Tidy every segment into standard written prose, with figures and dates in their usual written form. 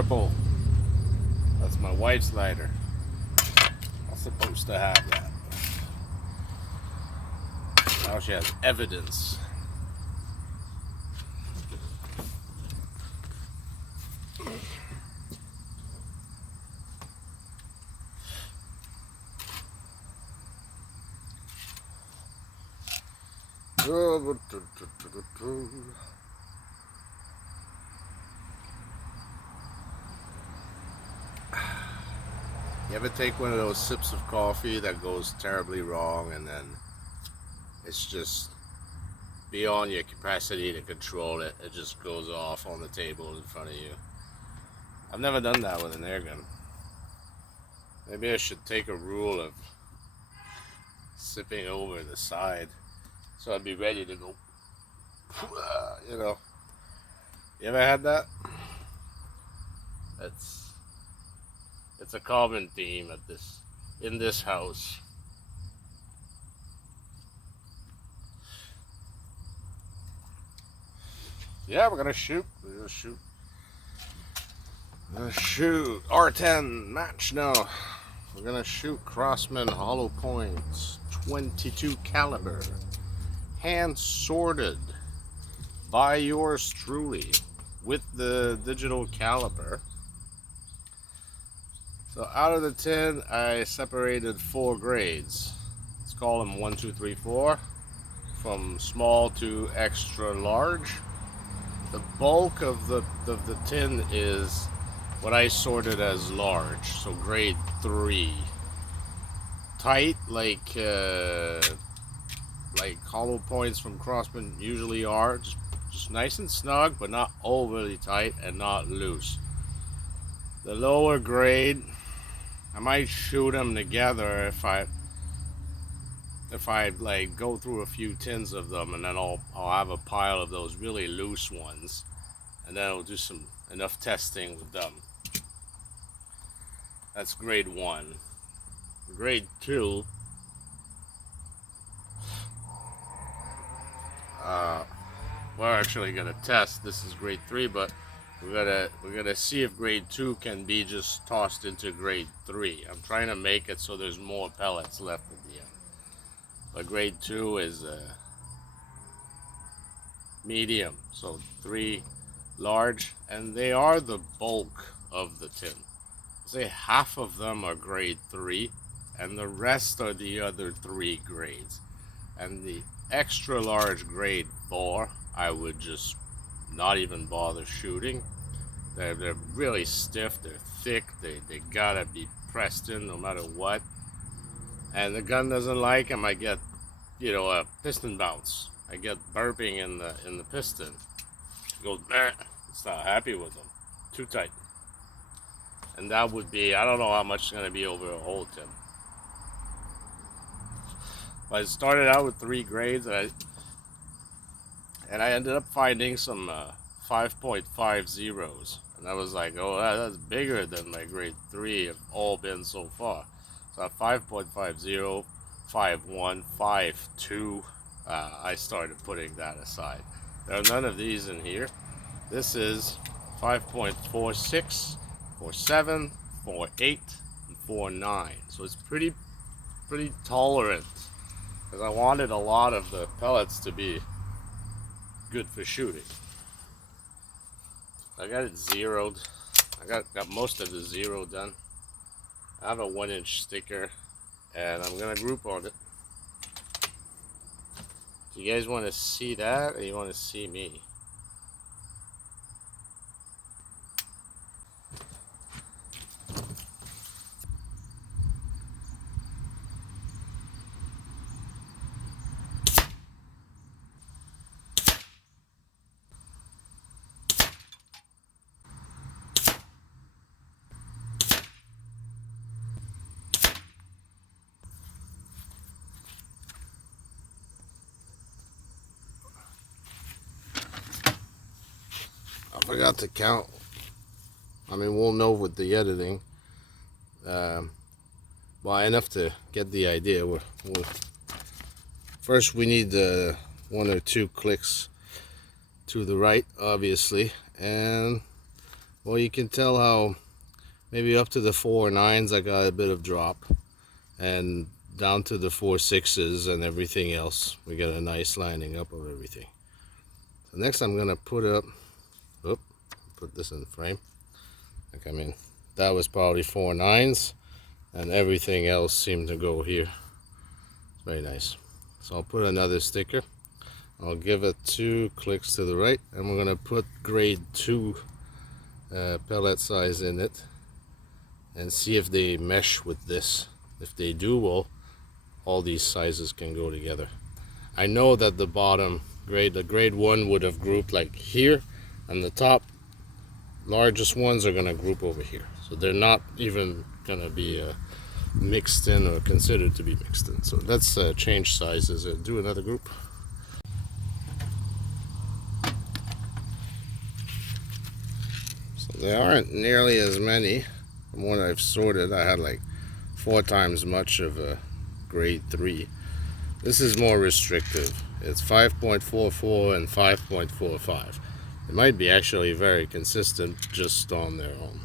purple. That's my wife's lighter. I'm supposed to have that. Now she has evidence. You ever take one of those sips of coffee that goes terribly wrong and then it's just beyond your capacity to control it? It just goes off on the table in front of you. I've never done that with an air gun. Maybe I should take a rule of sipping over the side so I'd be ready to go. You know, you ever had that? It's a common theme in this house. Yeah, we're gonna shoot. We're gonna shoot R10 match now. We're gonna shoot Crosman hollow points, 22 caliber, hand sorted by yours truly with the digital caliper. So out of the 10, I separated 4 grades. Let's call them 1, 2, 3, 4, from small to extra large. The bulk of the tin is what I sorted as large, so grade 3. Tight, like hollow points from Crosman usually are, just nice and snug, but not overly tight and not loose. The lower grade, I might shoot them together if I like go through a few tins of them, and then I'll have a pile of those really loose ones, and then I'll do enough testing with them. That's grade 1. Grade 2, we're actually gonna test. This is grade 3, but we're gonna see if grade 2 can be just tossed into grade 3. I'm trying to make it so there's more pellets left at the end. But grade 2 is medium, so 3 large, and they are the bulk of the tin. Say half of them are grade 3, and the rest are the other 3 grades. And the extra large grade 4, I would just not even bother shooting. They're really stiff, they're thick, they gotta be pressed in no matter what. And the gun doesn't like them. I get, a piston bounce. I get burping in the piston. It goes, meh. It's not happy with them. Too tight. And that would be, I don't know how much it's gonna be over a whole tin. But I started out with 3 grades, and I ended up finding some 5.50s, and I was like, oh, that's bigger than my grade 3 have all been so far. So at 5.50, 5.1, 5.2, I started putting that aside. There are none of these in here. This is 5.46, 4.7, 4.8, and 4.9. So it's pretty tolerant, because I wanted a lot of the pellets to be good for shooting. I got it zeroed. I got most of the zero done. I have a 1-inch sticker, and I'm gonna group on it. Do you guys want to see that, or you want to see me? I forgot to count. I mean, we'll know with the editing. Well, enough to get the idea. First, we need 1 or 2 clicks to the right, obviously, and Well, you can tell how maybe up to the 4.9s I got a bit of drop, and down to the 4.6s and everything else we got a nice lining up of everything. So next I'm gonna put this in frame. Like, I mean, that was probably 4.9s and everything else seemed to go here. It's very nice. So I'll put another sticker. I'll give it 2 clicks to the right, and we're gonna put grade 2 pellet size in it and see if they mesh with this. If they do, well, all these sizes can go together. I know that the bottom grade, the grade 1 would have grouped like here, and the top largest ones are gonna group over here. So they're not even gonna be mixed in or considered to be mixed in. So let's change sizes and do another group. So there aren't nearly as many from what I've sorted. I had like 4 times much of a grade 3. This is more restrictive. It's 5.44 and 5.45. It might be actually very consistent just on their own.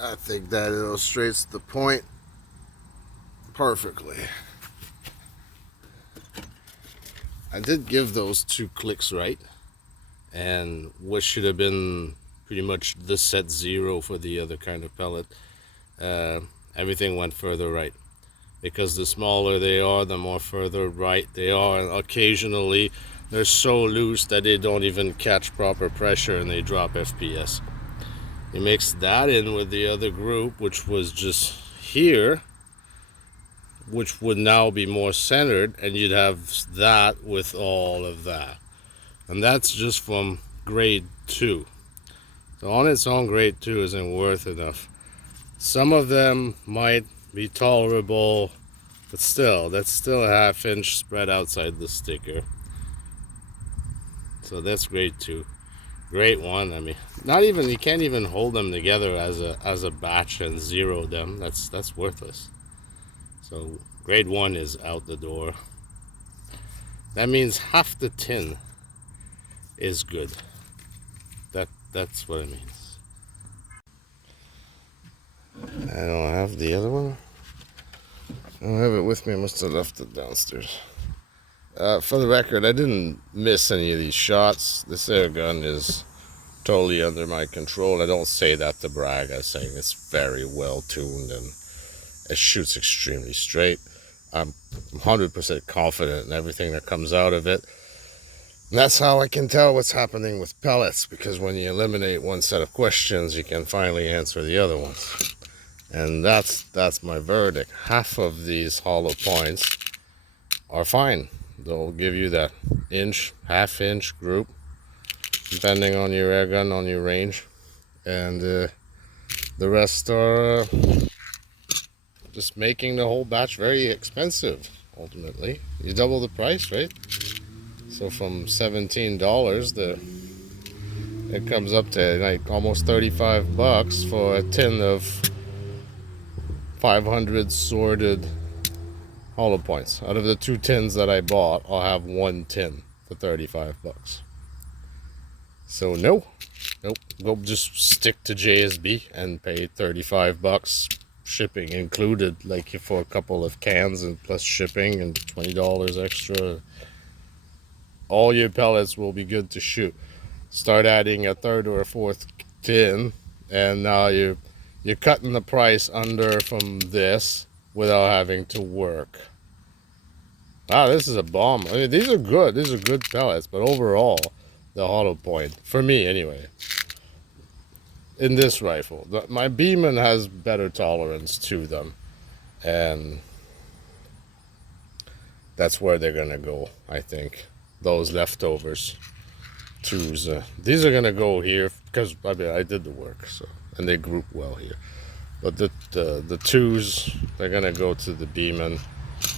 I think that illustrates the point perfectly. I did give those 2 clicks right, and what should have been pretty much the set 0 for the other kind of pellet, everything went further right. Because the smaller they are, the more further right they are, and occasionally they're so loose that they don't even catch proper pressure and they drop FPS. You mix that in with the other group, which was just here, which would now be more centered, and you'd have that with all of that. And that's just from grade 2. So on its own, grade 2 isn't worth enough. Some of them might be tolerable, but still, that's still a 1/2 inch spread outside the sticker. So that's grade 2. Grade 1, I mean, not even, you can't even hold them together as a batch and 0 them. That's worthless. So grade 1 is out the door. That means half the tin is good. That's what it means. I don't have the other one. I don't have it with me. I must have left it downstairs. For the record, I didn't miss any of these shots. This air gun is totally under my control. I don't say that to brag. I'm saying it's very well tuned and it shoots extremely straight. I'm 100% confident in everything that comes out of it. And that's how I can tell what's happening with pellets, because when you eliminate one set of questions, you can finally answer the other ones. And that's my verdict. Half of these hollow points are fine. They'll give you that inch, 1/2 inch group, depending on your air gun, on your range. And the rest are just making the whole batch very expensive, ultimately. You double the price, right? So from $17, it comes up to like almost 35 bucks for a tin of 500 sorted hollow points. Out of the 2 tins that I bought, I'll have 1 tin for 35 bucks. So nope, go just stick to JSB and pay 35 bucks, shipping included, like for a couple of cans and plus shipping and $20 extra. All your pellets will be good to shoot. Start adding a 3rd or a 4th tin, and now you're cutting the price under from this without having to work. Wow, this is a bomb. I mean, these are good. These are good pellets, but overall, the hollow point, for me anyway, in this rifle, my Beeman has better tolerance to them, and that's where they're gonna go, I think. Those leftovers twos. These are gonna go here because I mean I did the work, so and they group well here. But the twos, they're gonna go to the Beeman.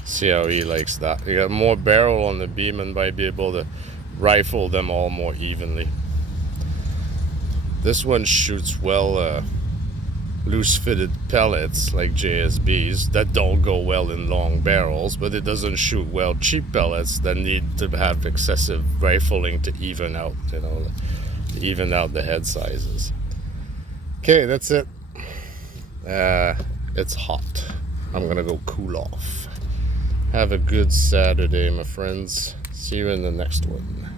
See how he likes that. You got more barrel on the Beeman, might be able to rifle them all more evenly. This one shoots well loose fitted pellets like JSBs that don't go well in long barrels, but it doesn't shoot well cheap pellets that need to have excessive rifling to even out, you know, to even out the head sizes. Okay, that's it. It's hot. I'm gonna go cool off. Have a good Saturday, my friends. See you in the next one.